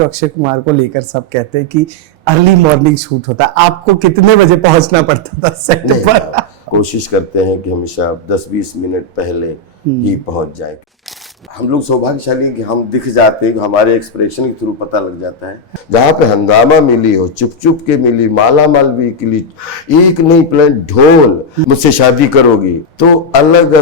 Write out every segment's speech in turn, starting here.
जो अक्षय कुमार को लेकर सब कहते हैं कि अर्ली मॉर्निंग शूट होता है, आपको कितने बजे पहुंचना पड़ता था सेट पर? कोशिश करते हैं कि हमेशा 10-20 मिनट पहले ही पहुंच जाए। हम लोग सौभाग्यशाली हैं कि हम दिख जाते हैं, हमारे एक्सप्रेशन के थ्रू पता लग जाता है। जहाँ पे हंगामा मिली हो, चुप चुप के मिली, माला माल भी के लिए एक नहीं प्लान ढोल, मुझसे शादी करोगी, तो अलग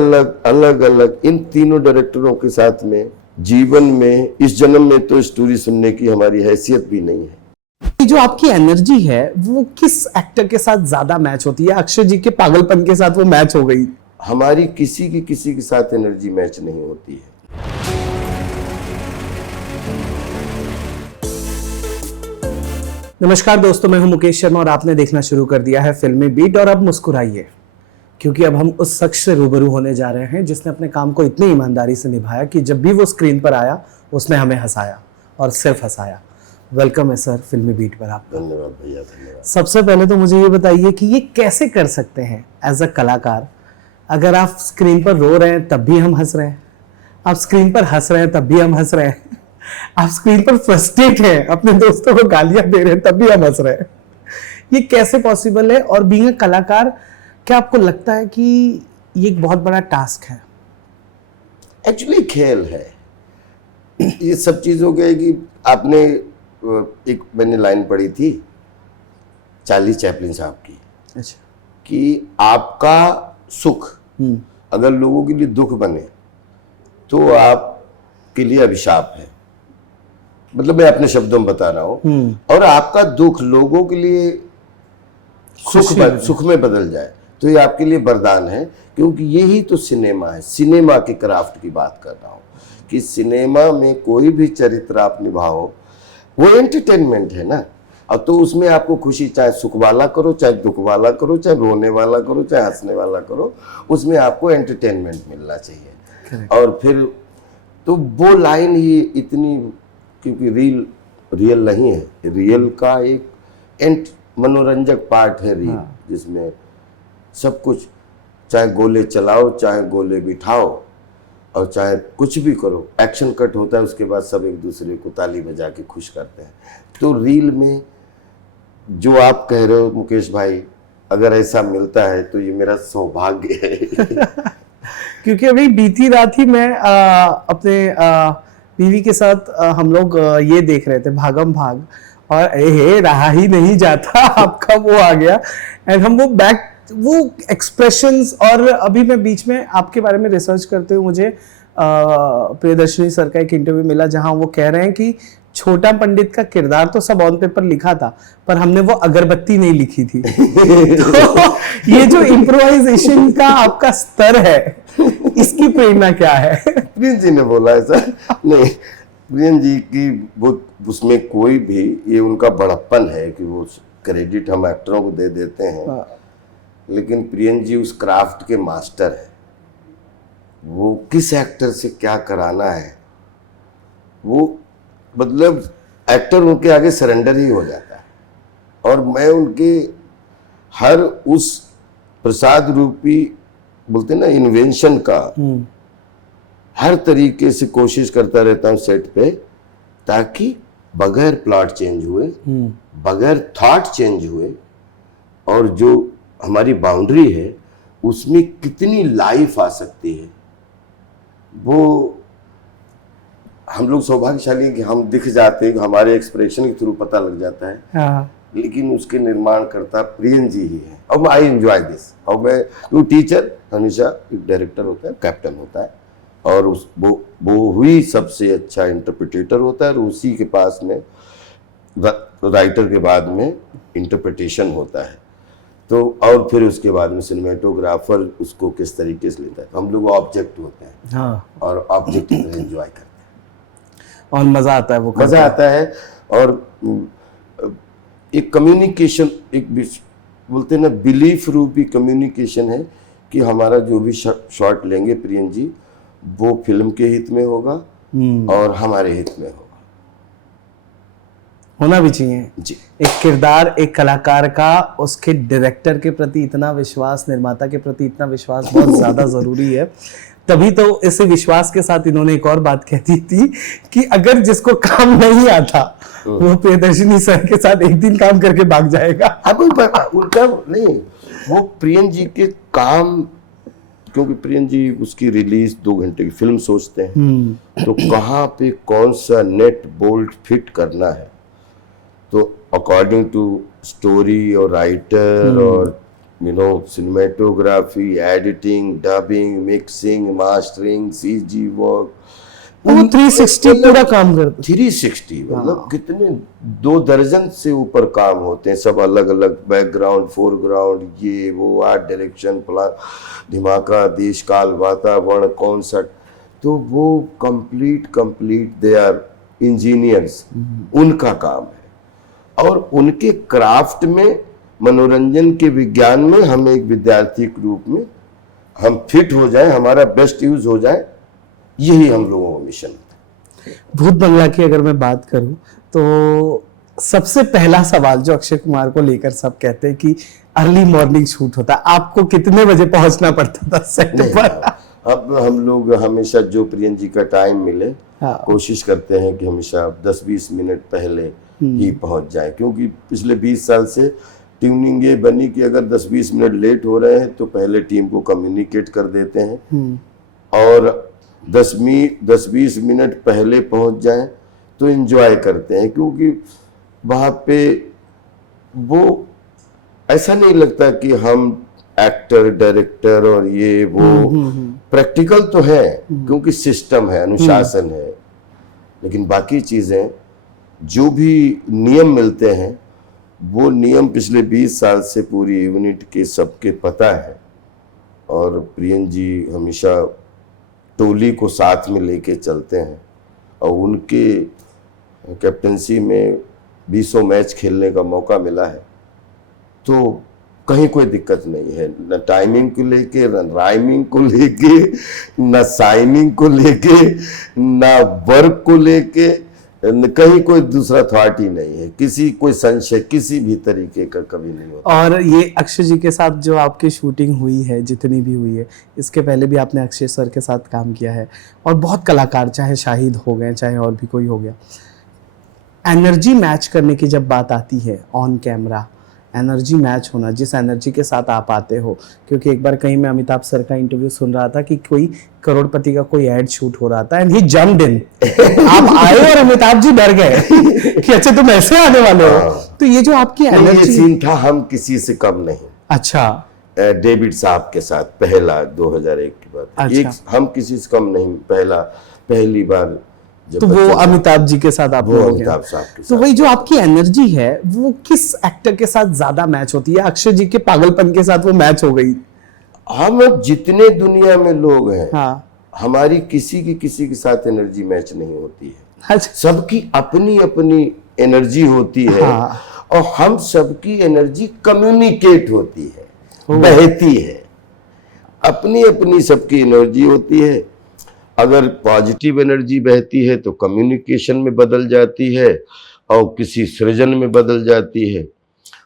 अलग इन तीनों डायरेक्टरों के साथ में जीवन में इस जन्म में तो स्टोरी सुनने की हमारी हैसियत भी नहीं है। जो आपकी एनर्जी है वो किस एक्टर के साथ ज्यादा मैच होती है? अक्षय जी के पागलपन के साथ वो मैच हो गई? हमारी किसी के साथ एनर्जी मैच नहीं होती है। नमस्कार दोस्तों, मैं हूं मुकेश शर्मा और आपने देखना शुरू कर दिया है फिल्मी बीट। और अब मुस्कुराइए, क्योंकि अब हम उस शख्स से रूबरू होने जा रहे हैं जिसने अपने काम को इतनी ईमानदारी से निभाया कि जब भी वो स्क्रीन पर आया उसने हमें हंसाया और सिर्फ हंसाया। वेलकम है सर फिल्मी बीट पर आपका। धन्यवाद भैया, धन्यवाद। सबसे पहले तो मुझे ये बताइए कि ये कैसे कर सकते हैं एज अ कलाकार, अगर आप स्क्रीन पर रो रहे हैं तब भी हम हंस रहे हैं, आप स्क्रीन पर हंस रहे हैं तब भी हम हंस रहे हैं, आप स्क्रीन पर फ्रस्ट्रेट हैं, अपने दोस्तों को गालियां दे रहे हैं तब भी हम हंस रहे हैं। ये कैसे पॉसिबल है? और बीइंग अ कलाकार, क्या आपको लगता है कि ये एक बहुत बड़ा टास्क है? एक्चुअली खेल है ये सब चीजों के। कि आपने एक मैंने लाइन पढ़ी थी चार्ली चैपलिन साहब की, अच्छा, कि आपका सुख अगर लोगों के लिए दुख बने तो आपके लिए अभिशाप है। मतलब मैं अपने शब्दों में बता रहा हूं। और आपका दुख लोगों के लिए सुख में बदल जाए तो ये आपके लिए वरदान है। क्योंकि यही तो सिनेमा है। सिनेमा के क्राफ्ट की बात कर रहा हूं कि सिनेमा में कोई भी चरित्र आप निभाओ वो एंटरटेनमेंट है ना। और तो उसमें आपको खुशी, चाहे सुख वाला करो, चाहे दुख वाला करो, चाहे रोने वाला करो, चाहे हंसने वाला करो, उसमें आपको एंटरटेनमेंट मिलना चाहिए। और फिर तो वो लाइन ही इतनी, क्योंकि रियल नहीं है, रियल का एक मनोरंजक पार्ट है रील। हाँ। जिसमें सब कुछ, चाहे गोले चलाओ, चाहे गोले बिठाओ, और चाहे कुछ भी करो, एक्शन कट होता है, उसके बाद सब एक दूसरे को ताली बजा के खुश करते हैं। तो रील में जो आप कह रहे हो मुकेश भाई, अगर ऐसा मिलता है तो ये मेरा सौभाग्य है। क्योंकि अभी बीती रात ही मैं अपने बीवी के साथ हम लोग ये देख रहे थे भागम भाग, और रहा ही नहीं जाता आपका वो आ गया। एंड हम वो एक्सप्रेशंस, और अभी मैं बीच में आपके बारे में रिसर्च करते हुए मुझे प्रियदर्शनी सर का एक इंटरव्यू मिला जहां वो कह रहे हैं कि छोटा पंडित का किरदार तो सब ऑन पेपर लिखा था, पर हमने वो अगरबत्ती नहीं लिखी थी। तो ये जो इम्प्रोवाइजेशन का आपका स्तर है, इसकी प्रेरणा क्या है? प्रिंस जी ने बोला है सर। नहीं, प्रियन जी की वो, उसमें कोई भी, ये उनका बड़प्पन है कि वो क्रेडिट हम एक्टरों को दे देते हैं। लेकिन प्रियन जी उस क्राफ्ट के मास्टर है। वो किस एक्टर से क्या कराना है, वो मतलब एक्टर उनके आगे सरेंडर ही हो जाता है। और मैं उनके हर उस प्रसाद रूपी, बोलते ना, इन्वेंशन का हर तरीके से कोशिश करता रहता हूँ सेट पे, ताकि बगैर प्लॉट चेंज हुए, बगैर थॉट चेंज हुए, और जो हमारी बाउंड्री है उसमें कितनी लाइफ आ सकती है। वो हम लोग सौभाग्यशाली हैं कि हम दिख जाते हैं, हमारे एक्सप्रेशन के थ्रू पता लग जाता है। हाँ। लेकिन उसके निर्माण करता प्रियन जी ही है। और आई एंजॉय दिस। और मैं टीचर हमेशा एक डायरेक्टर होता है, कैप्टन होता है, और वो हुई सबसे अच्छा इंटरप्रिटेटर होता है, और उसी के पास में राइटर के बाद में इंटरप्रिटेशन होता है। तो और फिर उसके बाद में सिनेमेटोग्राफर उसको किस तरीके से लेता है। तो हम लोग ऑब्जेक्ट होते हैं। हाँ। और ऑब्जेक्ट एंजॉय करते हैं और मजा आता है। वो मजा आता है। और एक कम्युनिकेशन, एक बोलते हैं ना, बिलीफ रूपी कम्युनिकेशन है कि हमारा जो भी शॉट लेंगे प्रियन जी, वो फिल्म के हित में होगा और हमारे हित में होगा। होना भी चाहिए जी। एक किरदार, एक कलाकार का उसके डायरेक्टर के प्रति इतना विश्वास, निर्माता के प्रति इतना विश्वास बहुत ज्यादा जरूरी है। तभी तो इसी विश्वास के साथ इन्होंने एक और बात कह दी थी कि अगर जिसको काम नहीं आता वो प्रियदर्शनी सर के साथ एक दिन काम करके भाग जाएगा। अब उनका नहीं, वो प्रियन जी के काम, क्योंकि प्रियन जी उसकी रिलीज 2 घंटे की फिल्म सोचते हैं, तो कहाँ पे कौन सा नेट बोल्ट फिट करना है, तो अकॉर्डिंग टू स्टोरी और राइटर और cinematography, editing, dubbing, mixing, mastering, CG work, वो 360 पूरा काम करते। 360 मतलब कितने 2 दर्जन से ऊपर काम होते हैं, सब अलग अलग बैकग्राउंड, फोरग्राउंड, ये वो, आर्ट डायरेक्शन, प्लान, धमाका, देश काल, वातावरण, कॉन्सर्ट, तो वो कंप्लीट दे आर इंजीनियर्स, उनका काम है। और उनके क्राफ्ट में, मनोरंजन के विज्ञान में हम एक विद्यार्थी के रूप में हम फिट हो जाएं, हमारा बेस्ट यूज हो जाए, यही हम लोगों का मिशन है। भूत बंगला की अगर मैं बात करूं तो सबसे पहला सवाल जो अक्षय कुमार को लेकर सब कहते हैं कि अर्ली मॉर्निंग शूट होता है, आपको कितने बजे पहुंचना पड़ता था सेट पर? अब हम लोग हमेशा जो प्रियन जी का टाइम मिले, कोशिश करते हैं कि हमेशा 10-20 मिनट पहले ही पहुंच जाए, क्योंकि पिछले 20 साल से ट्यूनिंग ये बनी कि अगर 10-20 मिनट लेट हो रहे हैं तो पहले टीम को कम्युनिकेट कर देते हैं, और 10-20 मिनट पहले पहुंच जाएं तो एंजॉय करते हैं, क्योंकि वहाँ पे वो ऐसा नहीं लगता कि हम एक्टर, डायरेक्टर और ये वो, प्रैक्टिकल तो है क्योंकि सिस्टम है, अनुशासन है, लेकिन बाकी चीज़ें जो भी नियम मिलते हैं, वो नियम पिछले 20 साल से पूरी यूनिट के सबके पता है। और प्रियन जी हमेशा टोली को साथ में लेके चलते हैं, और उनके कैप्टनसी में 20 मैच खेलने का मौका मिला है, तो कहीं कोई दिक्कत नहीं है, न टाइमिंग को लेके, न राइमिंग को लेके, न साइनिंग को लेके, न वर्क को लेके, कहीं कोई दूसरा थॉट ही नहीं है, किसी कोई संशय किसी भी तरीके का कभी नहीं होता। और ये अक्षय जी के साथ जो आपकी शूटिंग हुई है, जितनी भी हुई है, इसके पहले भी आपने अक्षय सर के साथ काम किया है, और बहुत कलाकार, चाहे शाहिद हो गए, चाहे और भी कोई हो गया, एनर्जी मैच करने की जब बात आती है ऑन कैमरा, एनर्जी मैच होना, जिस एनर्जी के साथ आप आते हो, क्योंकि एक बार कहीं मैं अमिताभ सर का इंटरव्यू सुन रहा था कि कोई करोड़पति का कोई एड शूट हो रहा था, एंड ही जम्प्ड इन, आप आए और अमिताभ जी डर गए कि अच्छा तुम ऐसे आने वाले हो। तो ये जो आपकी एनर्जी, ये सीन था हम किसी से कम नहीं। अच्छा, डेविड साहब के साथ पहला 2001 की बात, अच्छा। हम किसी से कम नहीं, पहली बार तो वो अमिताभ जी के साथ आप वो अमिताभ साहब के साथ। तो वही जो आपकी एनर्जी है वो किस एक्टर के साथ ज्यादा मैच होती है? अक्षय जी के पागलपन के साथ वो मैच हो गई? हम जितने दुनिया में लोग हैं, हमारी किसी के साथ एनर्जी मैच नहीं होती है। अच्छा। सबकी अपनी अपनी एनर्जी होती है, और हम सबकी एनर्जी कम्युनिकेट होती है, बहती है, अपनी अपनी सबकी एनर्जी होती है। अगर पॉजिटिव एनर्जी बहती है तो कम्युनिकेशन में बदल जाती है और किसी सृजन में बदल जाती है,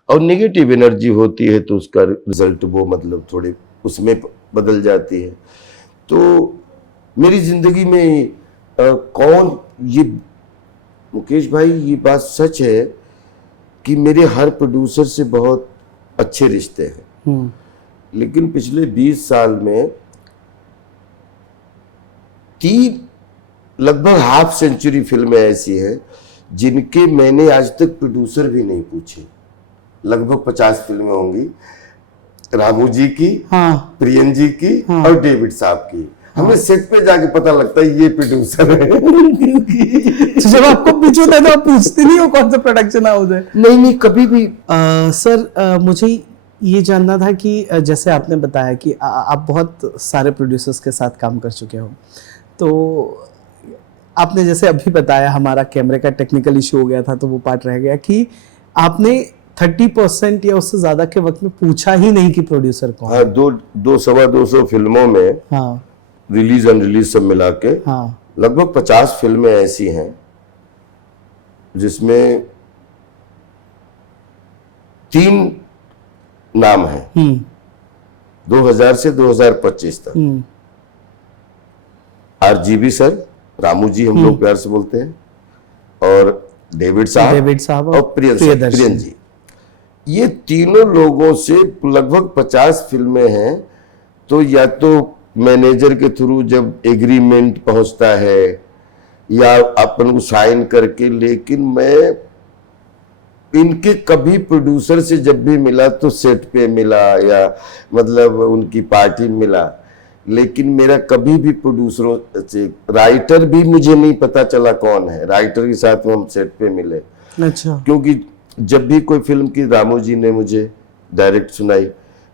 और नेगेटिव एनर्जी होती है तो उसका रिजल्ट वो मतलब थोड़े उसमें बदल जाती है। तो मेरी जिंदगी में कौन, ये मुकेश भाई ये बात सच है कि मेरे हर प्रोड्यूसर से बहुत अच्छे रिश्ते हैं, लेकिन पिछले 20 साल में 3 लगभग हाफ सेंचुरी फिल्में ऐसी हैं जिनके मैंने आज तक प्रोड्यूसर भी नहीं पूछे। लगभग 50 फिल्में होंगी, रामू जी की, प्रियन जी की, और डेविड साहब की। हमें सेट पे जाके पता लगता है ये प्रोड्यूसर है। तो जब आपको पूछो तो आप पूछते नहीं हो कौन सा प्रोडक्शन हाउस है? नहीं कभी भी। सर मुझे ये जानना था कि जैसे आपने बताया कि आप बहुत सारे प्रोड्यूसर्स के साथ काम कर चुके हो, तो आपने जैसे अभी बताया हमारा कैमरे का टेक्निकल इशू हो गया था तो वो पार्ट रह गया कि आपने 30% या उससे ज्यादा के वक्त में पूछा ही नहीं कि प्रोड्यूसर कौन। हाँ, 200-250 फिल्मों में, हाँ, रिलीज अनरिलीज सब मिला के, हाँ, लगभग 50 फिल्में ऐसी हैं जिसमें 3 नाम है 2000 से 2025 तक। RGB सर, रामू जी हम लोग प्यार से बोलते हैं, और डेविड डेविड साहब और प्रियन जी, ये तीनों लोगों से लगभग 50 फिल्में हैं। तो या तो मैनेजर के थ्रू जब एग्रीमेंट पहुंचता है या अपन को साइन करके, लेकिन मैं इनके कभी प्रोड्यूसर से जब भी मिला तो सेट पे मिला या मतलब उनकी पार्टी में मिला, लेकिन मेरा कभी भी प्रोड्यूसरों से, राइटर भी मुझे नहीं पता चला कौन है राइटर के साथ हम सेट पे मिले। अच्छा। क्योंकि जब भी कोई फिल्म की रामू जी ने मुझे डायरेक्ट सुनाई,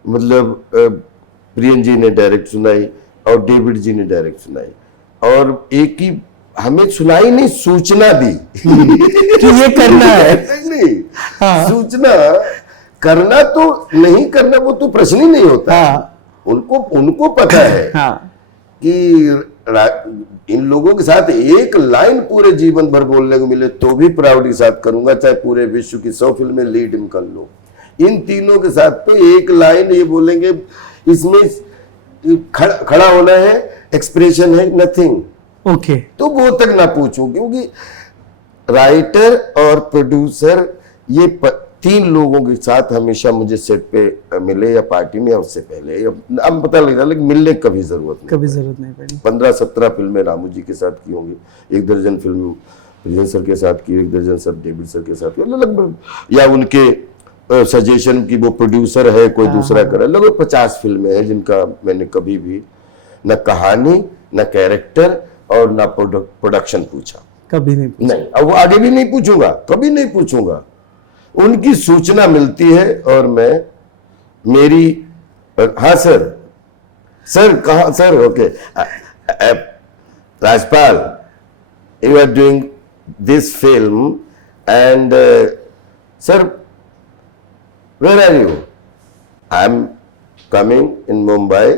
मतलब प्रियन जी ने डायरेक्ट सुनाई और डेविड जी ने डायरेक्ट सुनाई, और एक ही हमें सुनाई नहीं, सूचना दी कि ये करना है। नहीं, हाँ। सूचना करना तो नहीं करना वो तो प्रश्न ही नहीं होता। हाँ। उनको पता है हाँ। कि इन लोगों के साथ एक लाइन पूरे जीवन भर बोलने को मिले तो भी प्राउड के साथ करूंगा, चाहे पूरे विश्व की 100 फिल्में लीड में कर लो। इन तीनों के साथ तो एक लाइन ये बोलेंगे, इसमें खड़ा होना है, एक्सप्रेशन है, नथिंग। ओके। तो वो तक ना पूछो, क्योंकि राइटर और प्रोड्यूसर ये तीन लोगों के साथ हमेशा मुझे सेट पे मिले या पार्टी में, या उससे पहले अब पता लग रहा, लेकिन मिलने कभी जरूरत नहीं पड़ी। 15-17 फिल्में रामू जी के साथ की होंगी, 1 दर्जन फिल्म प्रियन सर के साथ की, 1 दर्जन सर डेविड सर के साथ की, लगभग, या उनके सजेशन की वो प्रोड्यूसर है कोई दूसरा करे, लगभग 50 फिल्में हैं जिनका मैंने कभी भी न कहानी, न कैरेक्टर और न प्रोडक्शन पूछा, कभी नहीं। अब वो आगे भी नहीं पूछूंगा, कभी नहीं पूछूंगा। उनकी सूचना मिलती है और मैं मेरी, हाँ सर कहाँ sir, okay Rajpal, you are doing this film and sir where are you, I am coming in Mumbai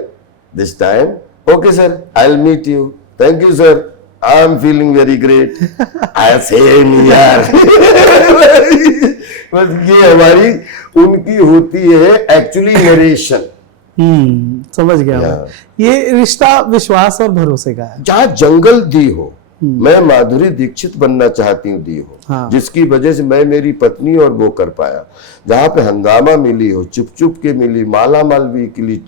this time, okay sir I will meet you, thank you sir, I am feeling very great, I same यार। बस ये हमारी उनकी होती है actually narration. समझ गया मैं। ये रिश्ता विश्वास और भरोसे का है। जहाँ जंगल दी हो, मैं माधुरी दीक्षित बनना चाहती हूँ दी हो, हाँ। जिसकी वजह से मैं मेरी पत्नी और वो कर पाया। जहाँ पे हंगामा मिली हो, चुप चुप के मिली, माला माल भी मिली,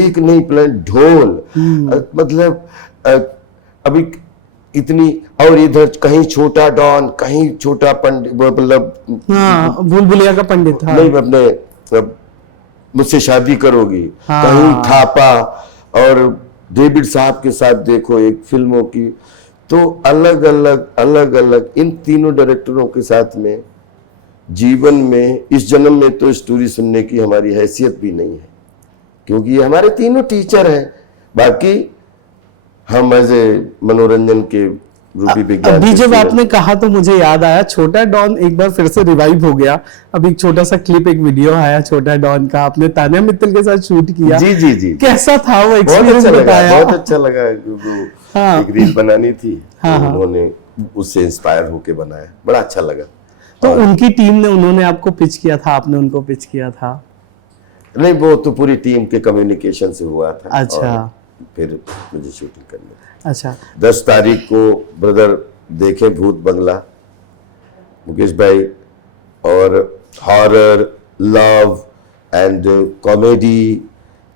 एक नहीं प्लान ढोल, मतलब अभी इतनी, और इधर कहीं छोटा डॉन, कहीं छोटा पंडित, मतलब भूल भुलैया का पंडित था, नहीं अपने मुझसे शादी करोगी, हाँ। कहीं थापा, और डेविड साहब के साथ देखो एक फिल्मों की, तो अलग अलग इन तीनों डायरेक्टरों के साथ में जीवन में, इस जन्म में तो स्टोरी सुनने की हमारी हैसियत भी नहीं है, क्योंकि ये हमारे तीनों टीचर हैं। बाकी हम एज ए मनोरंजन के रूपी विज्ञान। अभी जब आपने कहा तो मुझे याद आया, छोटा डॉन एक बार फिर से रिवाइव हो गया। अब एक छोटा सा क्लिप, एक वीडियो आया छोटा डॉन का, आपने तान्या मित्तल के साथ शूट किया। जी। कैसा था वो एक्सपीरियंस, बताया? बहुत अच्छा लगा। हाँ। एक रील बनानी थी, हाँ। उन्होंने उससे इंस्पायर होके बनाया, बड़ा अच्छा लगा। तो उनकी टीम ने, उन्होंने आपको पिच किया था, आपने उनको पिच किया था? नहीं, वो तो पूरी टीम के कम्युनिकेशन से हुआ था। अच्छा। फिर मुझे शूटिंग करनी। अच्छा। 10 तारीख को ब्रदर देखे भूत बंगला, मुकेश भाई, और हॉरर, लव एंड कॉमेडी,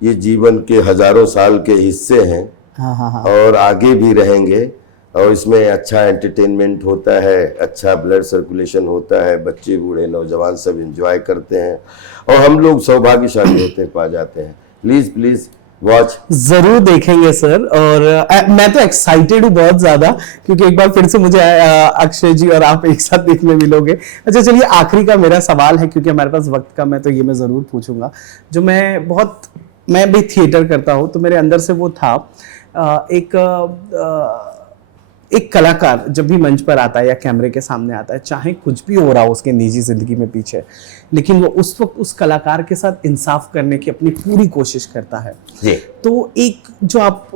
ये जीवन के हजारों साल के हिस्से हैं। हाँ। और आगे भी रहेंगे, और इसमें अच्छा एंटरटेनमेंट होता है, अच्छा ब्लड सर्कुलेशन होता है, बच्चे बूढ़े नौजवान सब एंजॉय करते हैं, और हम लोग सौभाग्यशाली होते हैं, पा जाते हैं। प्लीज वॉच, जरूर देखेंगे सर। और मैं तो एक्साइटेड हूँ बहुत ज्यादा, क्योंकि एक बार फिर से मुझे अक्षय जी और आप एक साथ देखने मिलोगे। अच्छा चलिए, आखिरी का मेरा सवाल है, क्योंकि हमारे पास वक्त कम है, तो ये मैं जरूर पूछूंगा। जो मैं भी थिएटर करता हूँ, तो मेरे अंदर से वो था, एक कलाकार जब भी मंच पर आता है या कैमरे के सामने आता है, चाहे कुछ भी हो रहा हो उसके निजी जिंदगी में पीछे, लेकिन वो उस वक्त उस कलाकार के साथ इंसाफ करने की अपनी पूरी कोशिश करता है। तो एक जो आप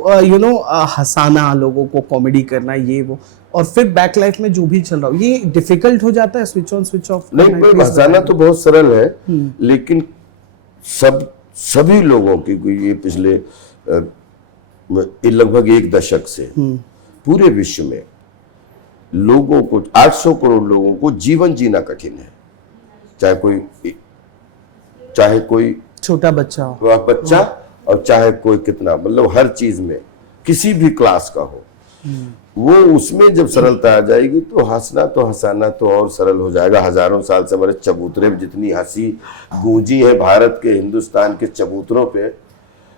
हंसाना, लोगों को कॉमेडी करना, ये वो, और फिर बैक लाइफ में जो भी चल रहा हो, ये डिफिकल्ट हो जाता है स्विच ऑन स्विच ऑफ? नहीं, हंसाना तो बहुत सरल है, लेकिन सभी लोगों की, ये पिछले लगभग 1 दशक से पूरे विश्व में लोगों को, 800 करोड़ लोगों को जीवन जीना कठिन है, चाहे कोई छोटा बच्चा हो। वह बच्चा और चाहे कोई कितना, मतलब हर चीज में किसी भी क्लास का हो, वो उसमें जब सरलता आ जाएगी तो हंसना तो हंसाना तो और सरल हो जाएगा। हजारों साल से हमारे चबूतरे जितनी हंसी गूंजी है भारत के, हिंदुस्तान के चबूतरों पे,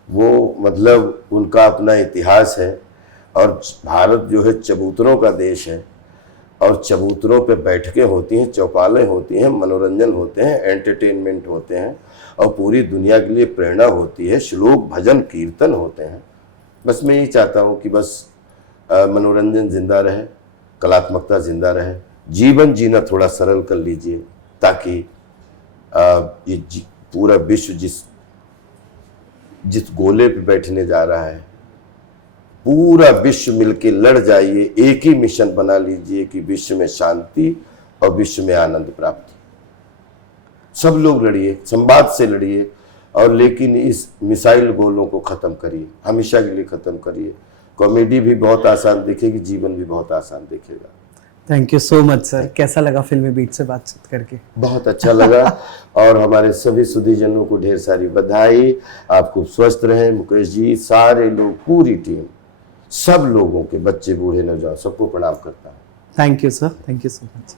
वो मतलब उनका अपना इतिहास है। और भारत जो है चबूतरों का देश है, और चबूतरों पे बैठकें होती हैं, चौपालें होती हैं, मनोरंजन होते हैं, एंटरटेनमेंट होते हैं, और पूरी दुनिया के लिए प्रेरणा होती है, श्लोक भजन कीर्तन होते हैं। बस मैं यही चाहता हूँ कि बस मनोरंजन जिंदा रहे, कलात्मकता जिंदा रहे, जीवन जीना थोड़ा सरल कर लीजिए, ताकि ये पूरा विश्व जिस गोले पे बैठने जा रहा है, पूरा विश्व मिलके लड़ जाइए, एक ही मिशन बना लीजिए कि विश्व में शांति और विश्व में आनंद प्राप्ति। सब लोग लड़िए, संवाद से लड़िए, और लेकिन इस मिसाइल गोलों को खत्म करिए, हमेशा के लिए खत्म करिए। कॉमेडी भी बहुत आसान दिखेगी, जीवन भी बहुत आसान दिखेगा। Thank you so much sir. कैसा लगा फिल्मी बीट से बातचीत करके? बहुत अच्छा लगा, और हमारे सभी सुधीजनों को ढेर सारी बधाई। आप खूब स्वस्थ रहें मुकेश जी, सारे लोग, पूरी टीम, सब लोगों के, बच्चे बूढ़े नौजवान, सबको प्रणाम करता हूँ। Thank you sir, thank you so much.